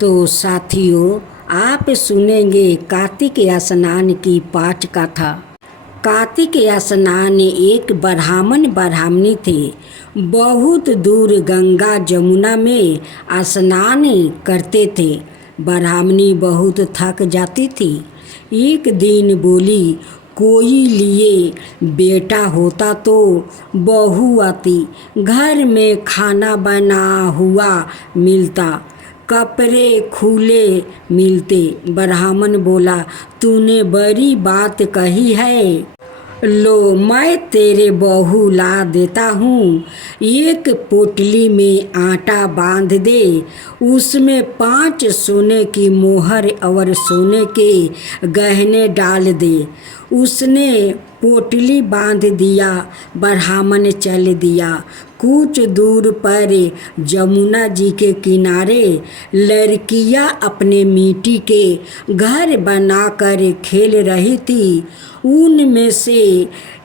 तो साथियों, आप सुनेंगे कार्तिक स्नान की पाठ कथा। कार्तिक स्नान एक ब्राह्मण ब्राह्मणी थे। बहुत दूर गंगा जमुना में स्नान करते थे। ब्राह्मणी बहुत थक जाती थी। एक दिन बोली, कोई लिए बेटा होता तो बहू आती, घर में खाना बना हुआ मिलता, कपड़े खुले मिलते। ब्राह्मण बोला, तूने बड़ी बात कही है। लो, मैं तेरे बहू ला देता हूँ। एक पोटली में आटा बांध दे, उसमें 5 सोने की मोहर और सोने के गहने डाल दे। उसने पोटली बांध दिया, ब्राह्मण चल दिया। कुछ दूर पर जमुना जी के किनारे लड़कियां अपने मिट्टी के घर बनाकर खेल रही थी। उनमें से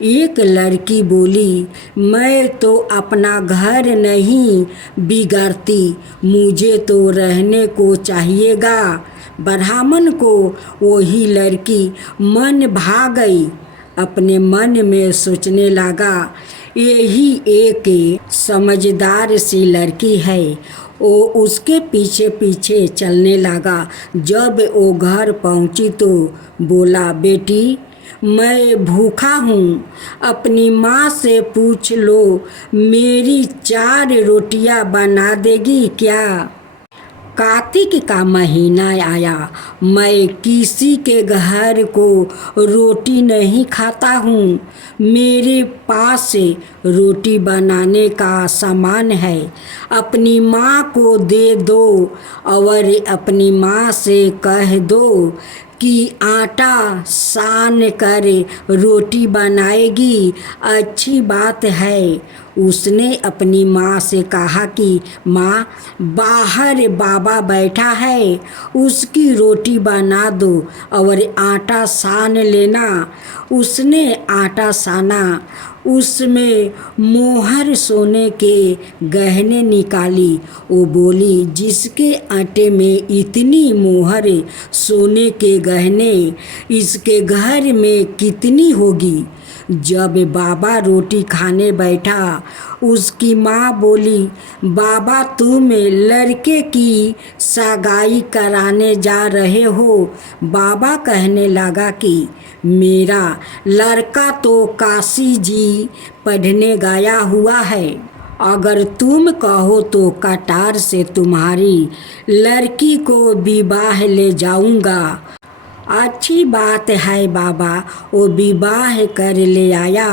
एक लड़की बोली, मैं तो अपना घर नहीं बिगाड़ती, मुझे तो रहने को चाहिएगा। ब्राह्मण को वही लड़की मन भा गई। अपने मन में सोचने लगा, यही एक समझदार सी लड़की है। वो उसके पीछे पीछे चलने लगा। जब वो घर पहुंची तो बोला, बेटी, मैं भूखा हूँ, अपनी माँ से पूछ लो, मेरी 4 रोटियाँ बना देगी क्या? कार्तिक का महीना आया, मैं किसी के घर को रोटी नहीं खाता हूँ। मेरे पास रोटी बनाने का सामान है, अपनी माँ को दे दो और अपनी माँ से कह दो कि आटा सान कर रोटी बनाएगी। अच्छी बात है। उसने अपनी माँ से कहा कि माँ, बाहर बाबा बैठा है, उसकी रोटी बना दो और आटा सान लेना। उसने आटा साना, उसमें मोहर सोने के गहने निकाली। वो बोली, जिसके आटे में इतनी मोहर सोने के गहने, इसके घर में कितनी होगी? जब बाबा रोटी खाने बैठा, उसकी माँ बोली, बाबा, तुम लड़के की सगाई कराने जा रहे हो। बाबा कहने लगा कि मेरा लड़का तो काशी जी पढ़ने गया हुआ है, अगर तुम कहो तो कटार से तुम्हारी लड़की को विवाह ले जाऊंगा। अच्छी बात है बाबा। वो विवाह कर ले आया।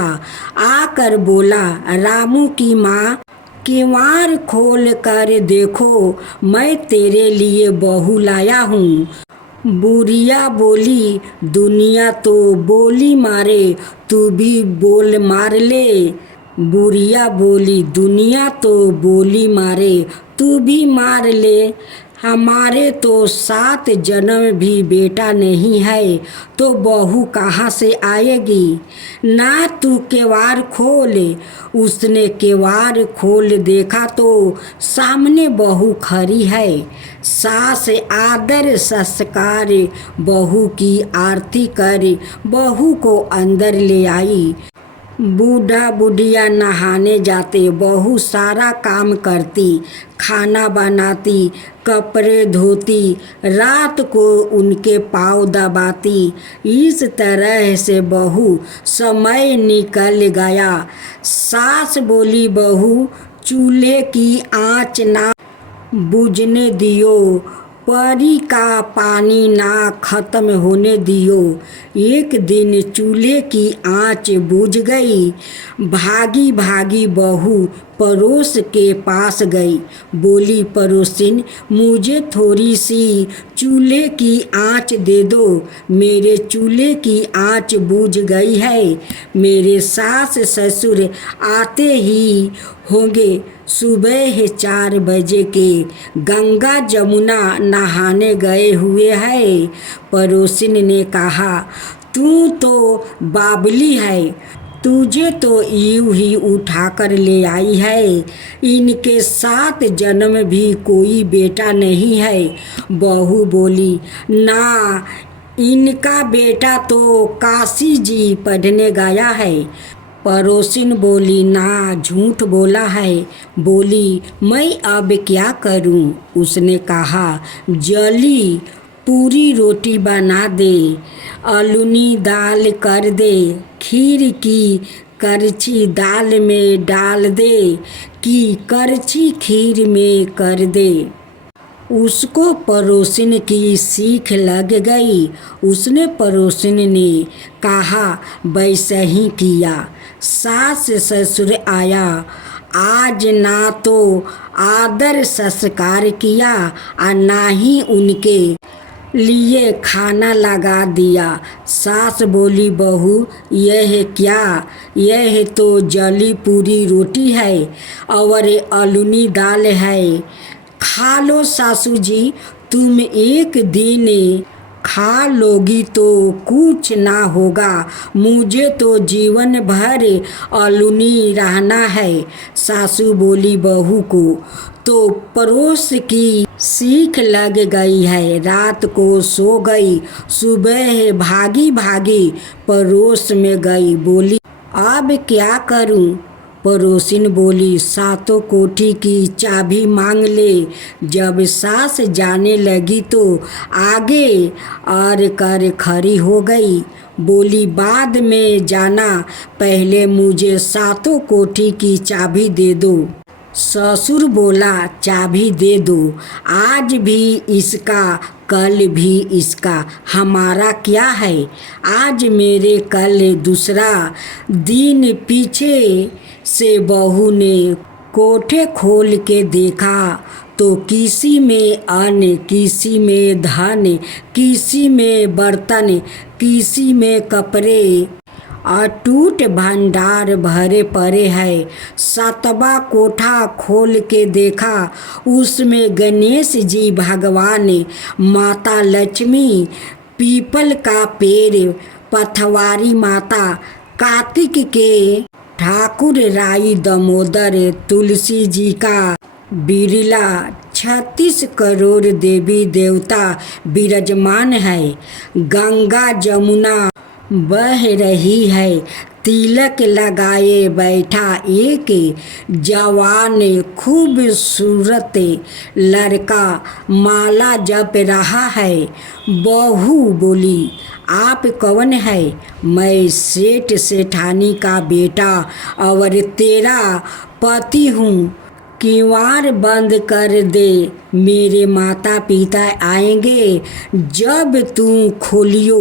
आकर बोला, रामू की माँ, किवाड़ खोल कर देखो, मैं तेरे लिए बहू लाया हूँ। बुढ़िया बोली, दुनिया तो बोली मारे, तू भी बोल मार ले। बुढ़िया बोली, दुनिया तो बोली मारे, तू भी मार ले। हमारे तो 7 जन्म भी बेटा नहीं है, तो बहू कहाँ से आएगी? ना तू केवाड़ खोल। उसने केवाड़ खोल देखा तो सामने बहू खड़ी है। सास आदर संस्कार बहू की आरती कर बहू को अंदर ले आई। बूढ़ा बुढ़िया नहाने जाते, बहू सारा काम करती, खाना बनाती, कपड़े धोती, रात को उनके पाँव दबाती। इस तरह से बहू समय निकल गया। सास बोली, बहू, चूल्हे की आँच ना बुझने दियो, परी का पानी ना खत्म होने दियो। एक दिन चूल्हे की आँच बुझ गई। भागी भागी बहू पड़ोस के पास गई। बोली, पड़ोसिन, मुझे थोड़ी सी चूल्हे की आँच दे दो, मेरे चूल्हे की आँच बुझ गई है। मेरे सास ससुर आते ही होंगे। सुबह 4 बजे के गंगा जमुना नहाने गए हुए हैं। पड़ोसिन ने कहा, तू तो बावली है, तुझे तो यूं ही उठाकर ले आई है, इनके 7 जन्म भी कोई बेटा नहीं है। बहू बोली, ना, इनका बेटा तो काशी जी पढ़ने गया है। पड़ोसिन बोली, ना, झूठ बोला है। बोली, मैं अब क्या करूं? उसने कहा, जली पूरी रोटी बना दे, आलूनी दाल कर दे, खीर की करछी दाल में डाल दे कि करछी खीर में कर दे। उसको पड़ोसिन की सीख लग गई। उसने पड़ोसिन ने कहा, वैसा ही किया। सास ससुर आया, आज ना तो आदर संस्कार किया और ना ही उनके लिए खाना लगा दिया। सास बोली, बहू, यह क्या? यह तो जली पूरी रोटी है और आलूनी दाल है। खा लो सासू जी, तुम एक दिन खा लोगी तो कुछ ना होगा, मुझे तो जीवन भर आलूनी रहना है। सासू बोली, बहू को तो पड़ोस की सीख लग गई है। रात को सो गई, सुबह भागी भागी पड़ोस में गई। बोली, अब क्या करूं? पड़ोसिन बोली, 7 कोठी की चाबी मांग ले। जब सास जाने लगी तो आगे और कर खड़ी हो गई। बोली, बाद में जाना, पहले मुझे 7 कोठी की चाबी दे दो। ससुर बोला, चाबी दे दो, आज भी इसका कल भी इसका, हमारा क्या है? आज मेरे कल दूसरा दिन। पीछे से बहू ने कोठे खोल के देखा तो किसी में अन्न, किसी में धन, किसी में बर्तन, किसी में कपड़े, अटूट भंडार भरे पड़े हैं। 7वां कोठा खोल के देखा, उसमें गणेश जी भगवान, माता लक्ष्मी, पीपल का पेड़, पथवारी माता, कार्तिक के ठाकुर राई दामोदर, तुलसी जी का बिरला, 36 करोड़ देवी देवता विराजमान है। गंगा जमुना बह रही है। तिलक लगाए बैठा एक जवान खूबसूरत लड़का माला जप रहा है। बहू बोली, आप कौन है? मैं सेठ सेठानी का बेटा और तेरा पति हूँ। किवाड़ बंद कर दे, मेरे माता पिता आएंगे जब तू खोलियो।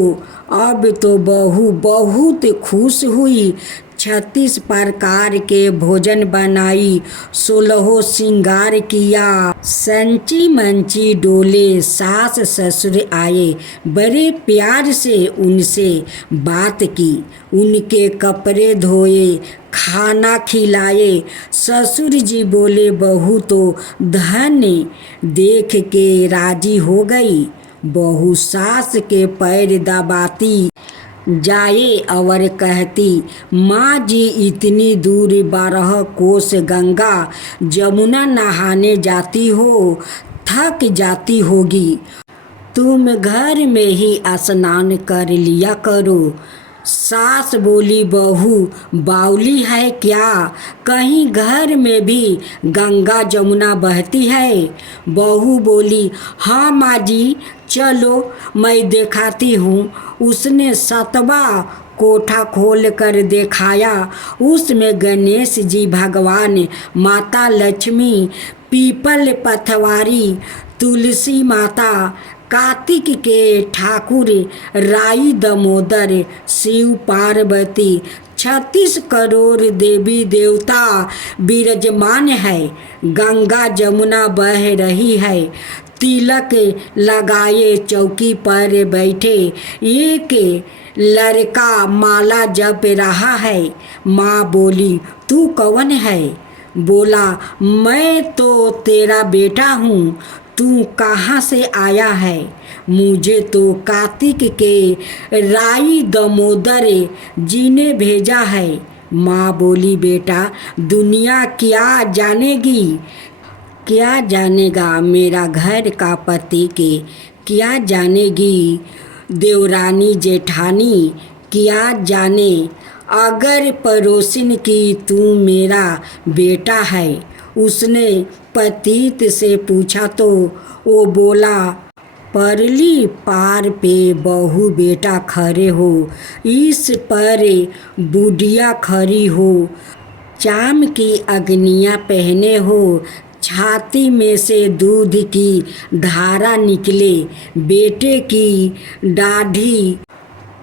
अब तो बहू बहुत खुश हुई। 36 प्रकार के भोजन बनाई, 16 श्रृंगार किया, संची मंची डोले। सास ससुर आए, बड़े प्यार से उनसे बात की, उनके कपड़े धोए, खाना खिलाए। ससुर जी बोले, बहू तो धन्य, देख के राजी हो गई। बहू सास के पैर दबाती जाए और कहती, माँ जी इतनी दूर 12 कोस गंगा जमुना नहाने जाती हो, थक जाती होगी, तुम घर में ही स्नान कर लिया करो। सास बोली, बहू बावली है क्या? कहीं घर में भी गंगा जमुना बहती है? बहू बोली, हाँ माँ जी, चलो मैं दिखाती हूँ। उसने 7वां कोठा खोल कर दिखाया। उसमें गणेश जी भगवान, माता लक्ष्मी, पीपल पथवारी, तुलसी माता, कार्तिक के ठाकुर राई दामोदर, शिव पार्वती, 36 करोड़ देवी देवता विराजमान है। गंगा जमुना बह रही है। तिलक लगाए चौकी पर बैठे एक लड़का माला जप रहा है। माँ बोली, तू कौन है? बोला, मैं तो तेरा बेटा हूँ, तू कहाँ से आया है? मुझे तो कार्तिक के राई दामोदर जी ने भेजा है। माँ बोली, बेटा दुनिया क्या जानेगी, क्या जानेगा मेरा घर का पति के, क्या जानेगी देवरानी जेठानी, क्या जाने अगर पड़ोसिन की तू मेरा बेटा है। उसने पतित से पूछा तो वो बोला, परली पार पे बहू बेटा खड़े हो, इस पर बुढ़िया खड़ी हो, चाम की अग्नियाँ पहने हो, छाती में से दूध की धारा निकले, बेटे की दाढ़ी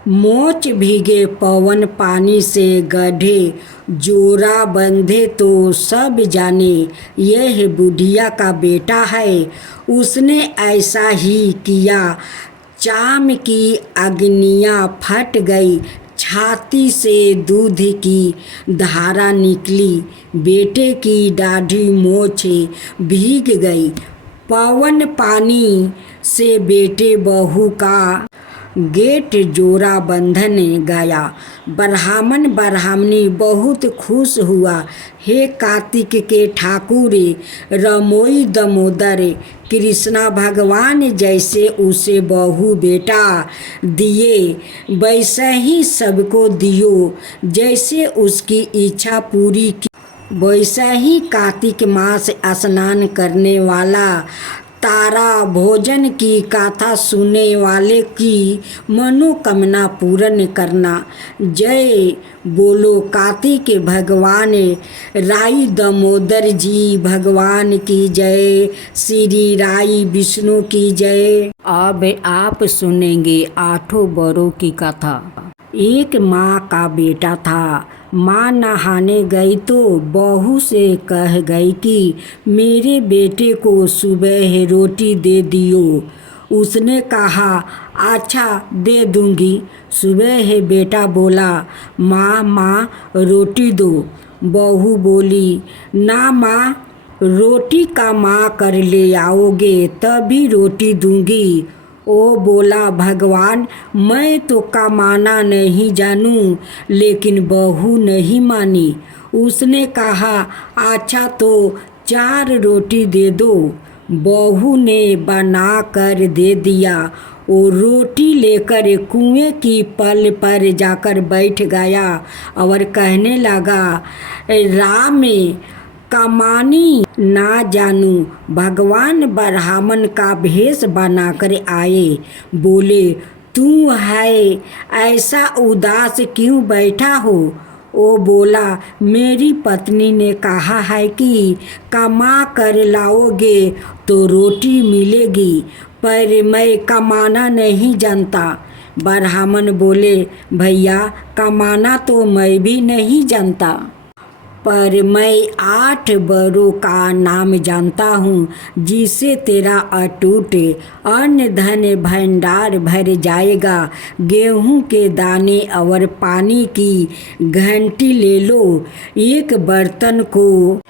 मोच भीगे पवन पानी से गढ़े, जोरा बंधे तो सब जाने यह बुढ़िया का बेटा है। उसने ऐसा ही किया, चाम की अग्नियाँ फट गई, छाती से दूध की धारा निकली, बेटे की दाढ़ी मोछे भीग गई, पवन पानी से बेटे बहू का गेट जोरा बंधन गया। ब्राह्मण ब्राह्मणी बहुत खुश हुआ। हे कार्तिक के ठाकुर, रमोई दामोदर, कृष्णा भगवान जैसे उसे बहू बेटा दिए वैसे ही सबको दियो, जैसे उसकी इच्छा पूरी की वैसा ही कार्तिक मास स्नान करने वाला, तारा भोजन की गाथा सुनने वाले की मनोकामना पूर्ण करना। जय बोलो कार्तिक भगवान राई दामोदर जी भगवान की जय, श्री राई विष्णु की जय। अब आप सुनेंगे आठों बरों की कथा। एक माँ का बेटा था। माँ नहाने गई तो बहू से कह गई कि मेरे बेटे को सुबह रोटी दे दियो। उसने कहा, अच्छा दे दूंगी। सुबह बेटा बोला, माँ रोटी दो। बहू बोली, ना माँ, रोटी का माँ कर ले आओगे तभी रोटी दूंगी। ओ बोला, भगवान मैं तो कमाना नहीं जानूं, लेकिन बहू नहीं मानी। उसने कहा, अच्छा तो 4 रोटी दे दो। बहू ने बना कर दे दिया। वो रोटी लेकर कुएं की पल पर जाकर बैठ गया और कहने लगा, राम कमानी ना जानू। भगवान ब्राह्मण का भेष बनाकर आए। बोले, तू है ऐसा उदास क्यों बैठा हो? वो बोला, मेरी पत्नी ने कहा है कि कमा कर लाओगे तो रोटी मिलेगी, पर मैं कमाना नहीं जानता। ब्राह्मण बोले, भैया कमाना तो मैं भी नहीं जानता, पर मैं 8 बरों का नाम जानता हूँ, जिससे तेरा अटूट अन्न धन भंडार भर जाएगा। गेहूँ के दाने और पानी की घंटी ले लो, एक बर्तन को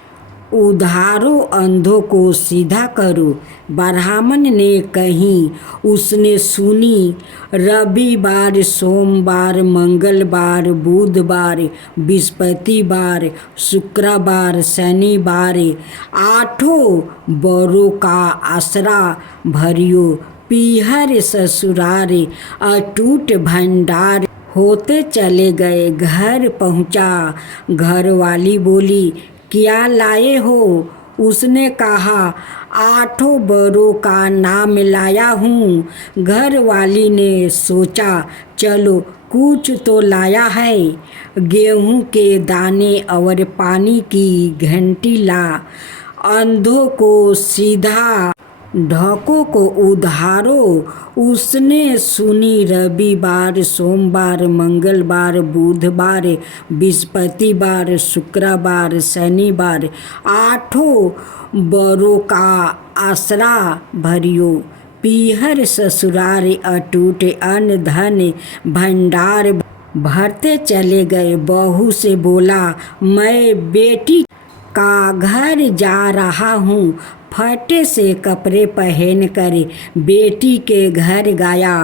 उधारो, अंधों को सीधा करो। ब्राह्मण ने कही, उसने सुनी। रविवार, सोमवार, मंगलवार, बुधवार, बृहस्पतिवार, शुक्रवार, शनिवार 8 बरों का आसरा भरियो। पीहर ससुरार अटूट भंडार होते चले गए। घर पहुँचा। घरवाली बोली, क्या लाए हो? उसने कहा, 8 बरों का नाम लाया हूँ। घरवाली ने सोचा, चलो कुछ तो लाया है। गेहूँ के दाने और पानी की घंटी ला, अंधों को सीधा, ढकों को उधारो। उसने सुनी। रविवार, सोमवार, मंगलवार, बुधवार, बृहस्पतिवार, शुक्रवार, शनिवार 8 बरों का आसरा भरियो। पीहर ससुरार अटूट अन्न धन भंडार भरते चले गए। बहू से बोला, मैं बेटी का घर जा रहा हूँ। फटे से कपड़े पहन कर बेटी के घर गया।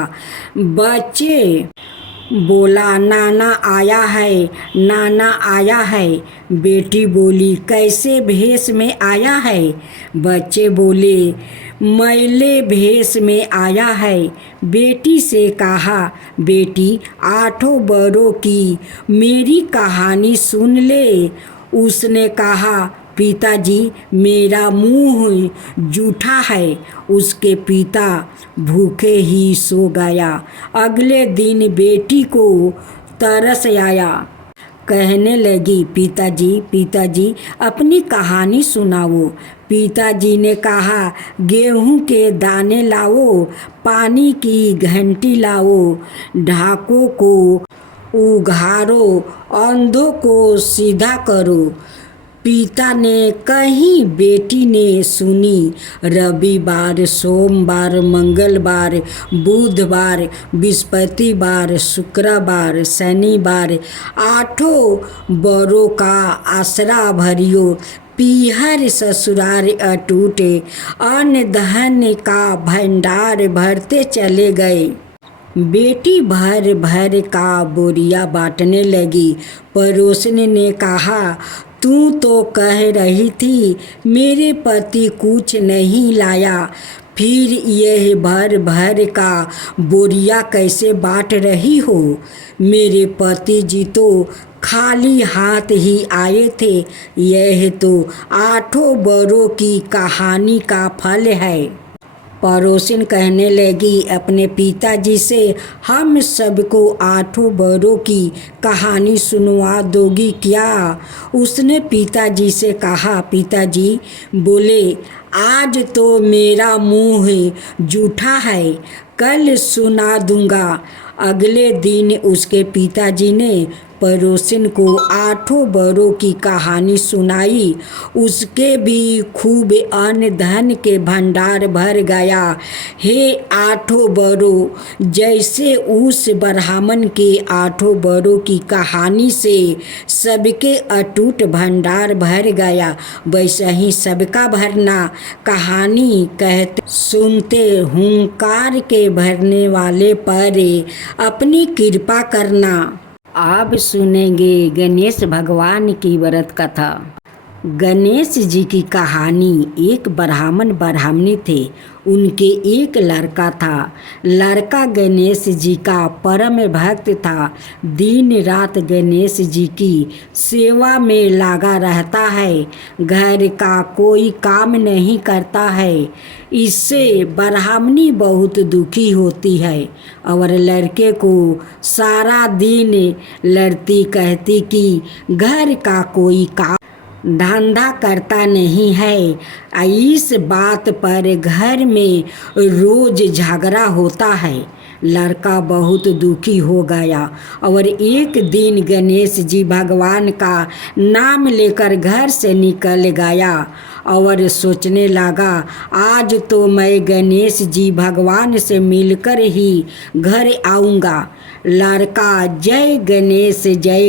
बच्चे बोला, नाना आया है, नाना आया है। बेटी बोली, कैसे भेष में आया है? बच्चे बोले, मैले भेष में आया है। बेटी से कहा, बेटी 8 बरों की मेरी कहानी सुन ले। उसने कहा, पिताजी मेरा मुंह जूठा है। उसके पिता भूखे ही सो गया। अगले दिन बेटी को तरस आया। कहने लगी, पिताजी पिताजी अपनी कहानी सुनाओ। पिताजी ने कहा, गेहूं के दाने लाओ, पानी की घंटी लाओ, ढाकों को उघारो, अंधों को सीधा करो। पिता ने कही, बेटी ने सुनी। रविवार, सोमवार, मंगलवार, बुधवार, बृहस्पतिवार, शुक्रवार, शनिवार 8 बरों का आसरा भरियो। पीहर ससुराल अटूट, अन्न धन का भंडार भरते चले गए। बेटी भर भर का बोरिया बांटने लगी। पड़ोसन ने कहा, तू तो कह रही थी मेरे पति कुछ नहीं लाया, फिर यह भर भर का बोरिया कैसे बांट रही हो? मेरे पति जी तो खाली हाथ ही आए थे। यह तो 8 बरों की कहानी का फल है। पड़ोसिन कहने लगी, अपने पिताजी से हम सबको 8 बरों की कहानी सुनवा दोगी क्या? उसने पिताजी से कहा। पिताजी बोले, आज तो मेरा मुंह जूठा है, कल सुना दूंगा। अगले दिन उसके पिताजी ने पड़ोसिन को 8 बरों की कहानी सुनाई। उसके भी खूब अन्न धन के भंडार भर गया। हे 8 बरों, जैसे उस ब्राह्मण के 8 बरों की कहानी से सबके अटूट भंडार भर गया, वैसे ही सबका भरना। कहानी कहते सुनते हुंकार के भरने वाले पर अपनी कृपा करना। आप सुनेंगे गणेश भगवान की व्रत कथा। गणेश जी की कहानी। एक ब्राह्मण ब्राह्मणी थे। उनके एक लड़का था। लड़का गणेश जी का परम भक्त था। दिन रात गणेश जी की सेवा में लगा रहता है। घर का कोई काम नहीं करता है। इससे ब्राह्मणी बहुत दुखी होती है और लड़के को सारा दिन लड़ती कहती कि घर का कोई काम धंधा करता नहीं है। इस बात पर घर में रोज झगड़ा होता है। लड़का बहुत दुखी हो गया और एक दिन गणेश जी भगवान का नाम लेकर घर से निकल गया और सोचने लगा, आज तो मैं गणेश जी भगवान से मिलकर ही घर आऊँगा। लड़का जय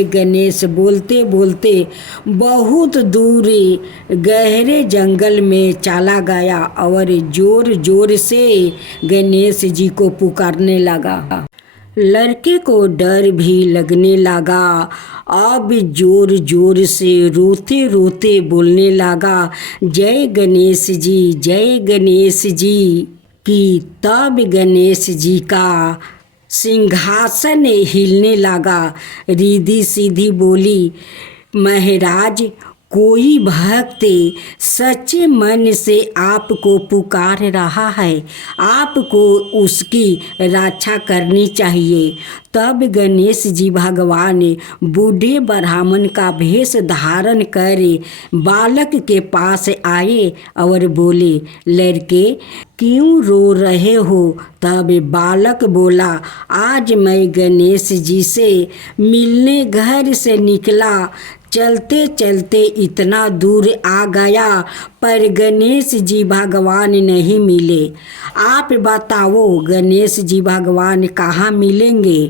गणेश बोलते बोलते बहुत दूर गहरे जंगल में चला गया और जोर जोर से गणेश जी को पुकारने लगा। लड़के को डर भी लगने लगा। अब जोर जोर से रोते रोते बोलने लगा, जय गणेश जी कि तब गणेश जी का सिंहासन हिलने लगा। रिद्धि सिद्धि बोली, महाराज कोई भक्त सच्चे मन से आपको पुकार रहा है, आपको उसकी रक्षा करनी चाहिए। तब गणेश जी भगवान बूढ़े ब्राह्मण का भेष धारण कर बालक के पास आए और बोले, लड़के क्यों रो रहे हो? तब बालक बोला, आज मैं गणेश जी से मिलने घर से निकला, चलते चलते इतना दूर आ गया पर गणेश जी भगवान नहीं मिले। आप बताओ गणेश जी भगवान कहाँ मिलेंगे?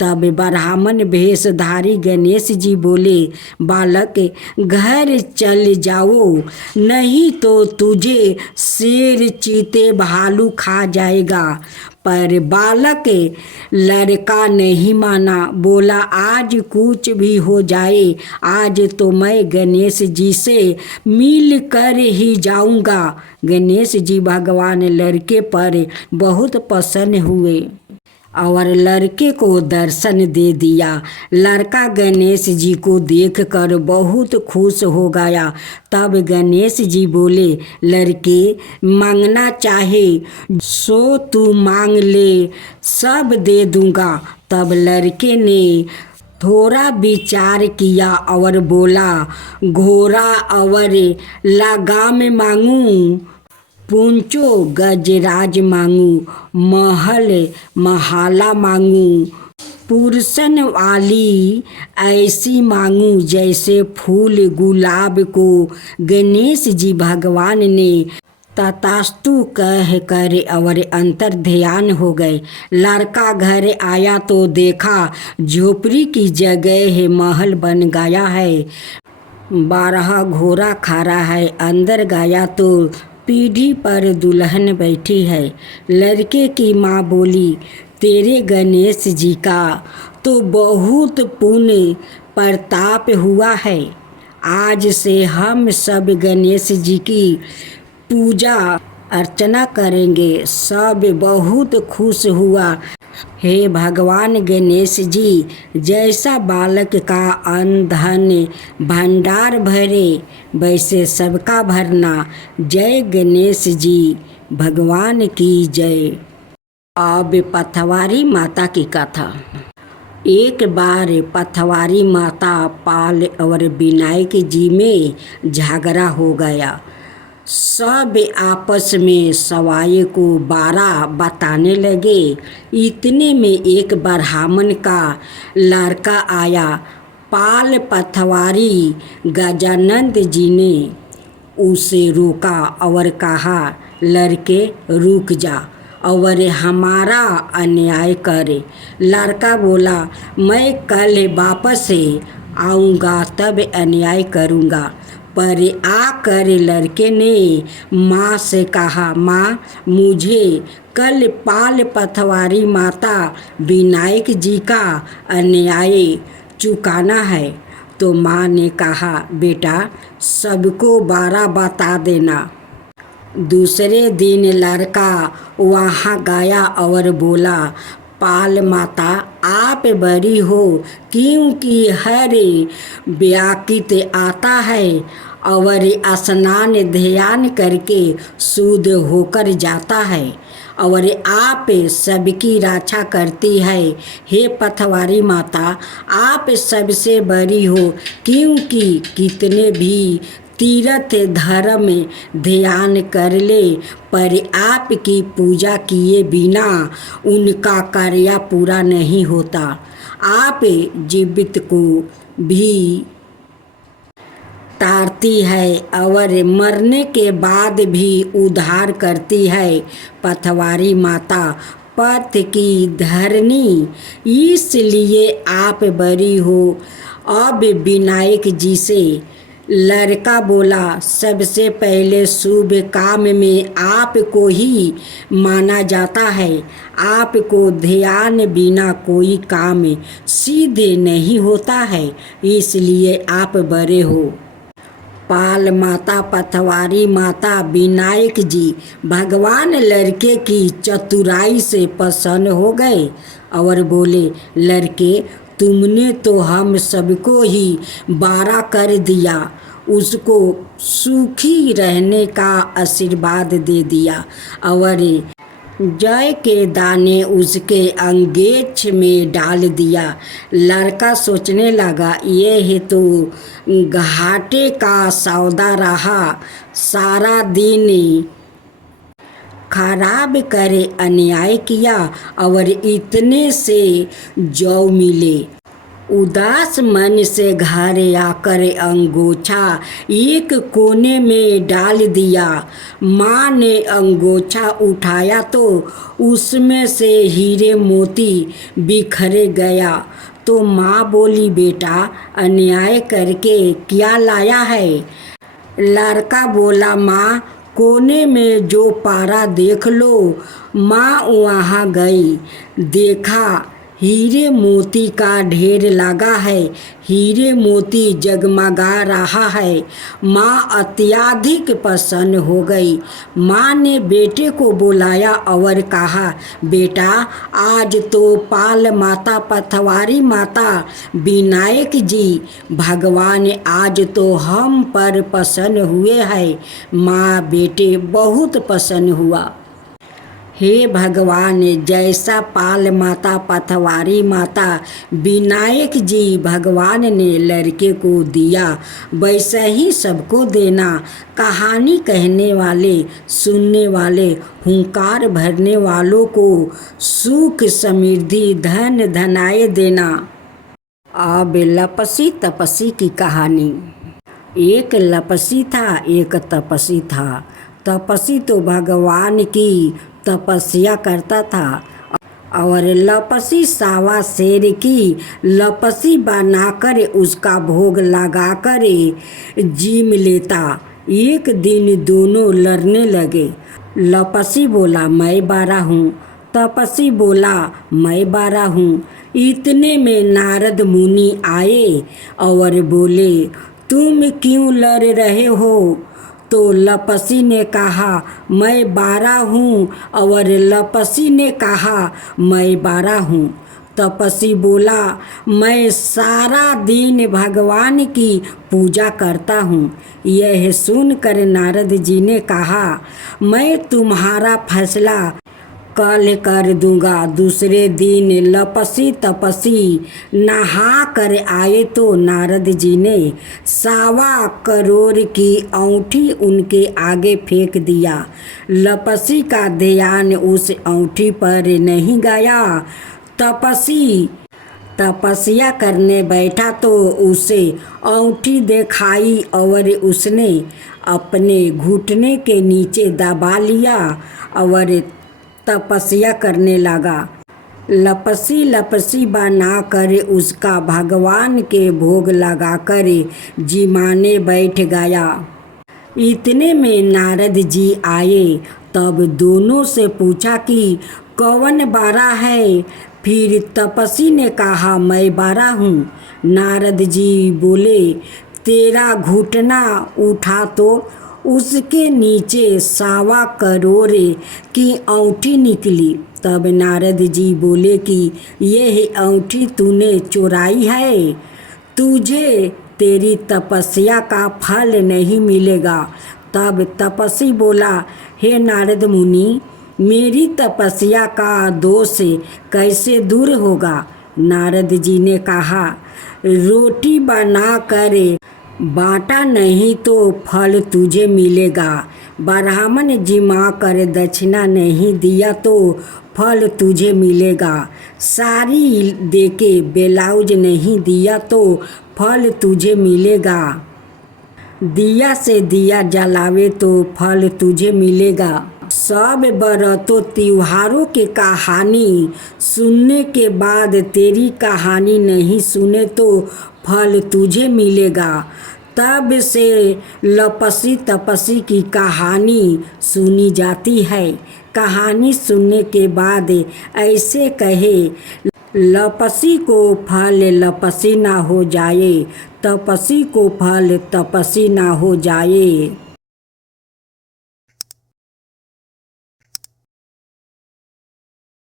तब ब्राह्मण भेषधारी गणेश जी बोले, बालक घर चल जाओ, नहीं तो तुझे शेर चीते भालू खा जाएगा। पर बालक लड़का नहीं माना, बोला आज कुछ भी हो जाए, आज तो मैं गणेश जी से मिल कर ही जाऊंगा। गणेश जी भगवान लड़के पर बहुत प्रसन्न हुए और लड़के को दर्शन दे दिया। लड़का गणेश जी को देखकर बहुत खुश हो गया। तब गणेश जी बोले, लड़के मांगना चाहे सो तू मांग ले, सब दे दूंगा। तब लड़के ने थोड़ा विचार किया और बोला, घोड़ा और लगाम मांगूं, पूंछो गजराज मांगू, महल महाला मांगू, पुरसन वाली ऐसी मांगू जैसे फूल गुलाब को। गणेश जी भगवान ने तथास्तु कह कर और अंतर ध्यान हो गए। लड़का घर आया तो देखा झोपड़ी की जगह महल बन गया है। 12 घोड़ा खड़ा है। अंदर गया तो पीढ़ी पर दुल्हन बैठी है। लड़के की माँ बोली, तेरे गणेश जी का तो बहुत पुण्य प्रताप हुआ है। आज से हम सब गणेश जी की पूजा अर्चना करेंगे। सब बहुत खुश हुआ। हे भगवान गणेश जी, जैसा बालक का अन्न धन भंडार भरे, वैसे सबका भरना। जय गणेश जी भगवान की जय। अब पथवारी माता की कथा। एक बार पथवारी माता पाल और विनायक जी में झगड़ा हो गया। सब आपस में सवाए को 12 बताने लगे। इतने में एक ब्राह्मण का लड़का आया। पाल पथवारी गजानंद जी ने उसे रोका और कहा, लड़के रुक जा और हमारा अन्याय करे। लड़का बोला, मैं कल वापस आऊँगा तब अन्याय करूँगा। पर आकर लड़के ने माँ से कहा, माँ मुझे कल पाल पथवारी माता विनायक जी का अन्याय चुकाना है। तो माँ ने कहा, बेटा सबको 12 बता देना। दूसरे दिन लड़का वहाँ गया और बोला, पाल माता आप बड़ी हो, क्योंकि हर व्याकित आता है और स्नान ध्यान करके शुद्ध होकर जाता है और आप सबकी रक्षा करती है। हे पथवारी माता आप सबसे बड़ी हो, क्योंकि कितने भी तीर्थ धर्म ध्यान कर ले पर आपकी पूजा किए बिना उनका कार्य पूरा नहीं होता। आप जीवित को भी तारती है और मरने के बाद भी उद्धार करती है। पथवारी माता पथ की धरनी, इसलिए आप बड़ी हो। अब विनायक जी से लड़का बोला, सबसे पहले शुभ काम में आपको ही माना जाता है। आपको ध्यान बिना कोई काम सीधे नहीं होता है, इसलिए आप बड़े हो। पाल माता पथवारी माता विनायक जी भगवान लड़के की चतुराई से प्रसन्न हो गए और बोले, लड़के तुमने तो हम सबको ही 12 कर दिया, उसको सुखी रहने का आशीर्वाद दे दिया और जय के दाने उसके अंगेछ में डाल दिया। लड़का सोचने लगा, ये है तो घाटे का सौदा रहा। सारा दिन खराब करे अन्याय किया और इतने से जौ मिले। उदास मन से घर आकर अंगोछा एक कोने में डाल दिया। माँ ने अंगोछा उठाया तो उसमें से हीरे मोती बिखरे गया। तो माँ बोली, बेटा अन्याय करके क्या लाया है? लड़का बोला, माँ कोने में जो पारा देख लो। माँ वहाँ गई, देखा हीरे मोती का ढेर लगा है, हीरे मोती जगमगा रहा है। माँ अत्यधिक प्रसन्न हो गई। माँ ने बेटे को बुलाया और कहा, बेटा आज तो पाल माता, पथवारी माता, विनायक जी भगवान आज तो हम पर प्रसन्न हुए हैं। माँ बेटे बहुत प्रसन्न हुआ। हे भगवान, जैसा पाल माता, पथवारी माता, विनायक जी भगवान ने लड़के को दिया वैसा ही सबको देना। कहानी कहने वाले, सुनने वाले, हुंकार भरने वालों को सुख, समृद्धि, धन धनाय देना। अब लपसी तपसी की कहानी। एक लपसी था, एक तपसी था। तपसी तो भगवान की तपस्या करता था और लपसी सावा शेर की लपसी बनाकर उसका भोग लगाकर जीम लेता। एक दिन दोनों लड़ने लगे। लपसी बोला, मैं 12 हूँ। तपसी बोला, मैं 12 हूँ। इतने में नारद मुनि आए और बोले, तुम क्यों लड़ रहे हो? तो लपसी ने कहा, मैं 12 हूँ और लपसी ने कहा, मैं 12 हूँ। तपसी बोला, मैं सारा दिन भगवान की पूजा करता हूँ। यह सुनकर नारद जी ने कहा, मैं तुम्हारा फैसला कल कर दूंगा। दूसरे दिन लपसी तपसी नहा कर आए तो नारद जी ने 1.25 करोड़ की औंठी उनके आगे फेंक दिया। लपसी का ध्यान उस औंठी पर नहीं गया। तपसी तपस्या करने बैठा तो उसे औंठी दिखाई और उसने अपने घुटने के नीचे दबा लिया और तपस्या करने लगा। लपसी लपसी बनाकर उसका भगवान के भोग लगाकर जिमाने बैठ गया। इतने में नारद जी आए। तब दोनों से पूछा कि कौन 12 है? फिर तपसी ने कहा, मैं 12 हूँ। नारद जी बोले, तेरा घुटना उठा तो उसके नीचे 1.25 करोड़ की औंठी निकली। तब नारद जी बोले कि यह औंठी तूने चुराई है, तुझे तेरी तपस्या का फल नहीं मिलेगा। तब तपसी बोला, हे नारद मुनि, मेरी तपस्या का दोष कैसे दूर होगा? नारद जी ने कहा, रोटी बना कर बांटा नहीं तो फल तुझे मिलेगा। ब्राह्मण जिमा कर दक्षिणा नहीं दिया तो फल तुझे मिलेगा। साड़ी देके ब्लाउज नहीं दिया तो फल तुझे मिलेगा। दिया से दिया जलावे तो फल तुझे मिलेगा। सब बरतों त्योहारों की कहानी सुनने के बाद तेरी कहानी नहीं सुने तो फल तुझे मिलेगा। तब से लपसी तपसी की कहानी सुनी जाती है। कहानी सुनने के बाद ऐसे कहे, लपसी को फल लपसी ना हो जाए, तपसी को फल तपसी ना हो जाए।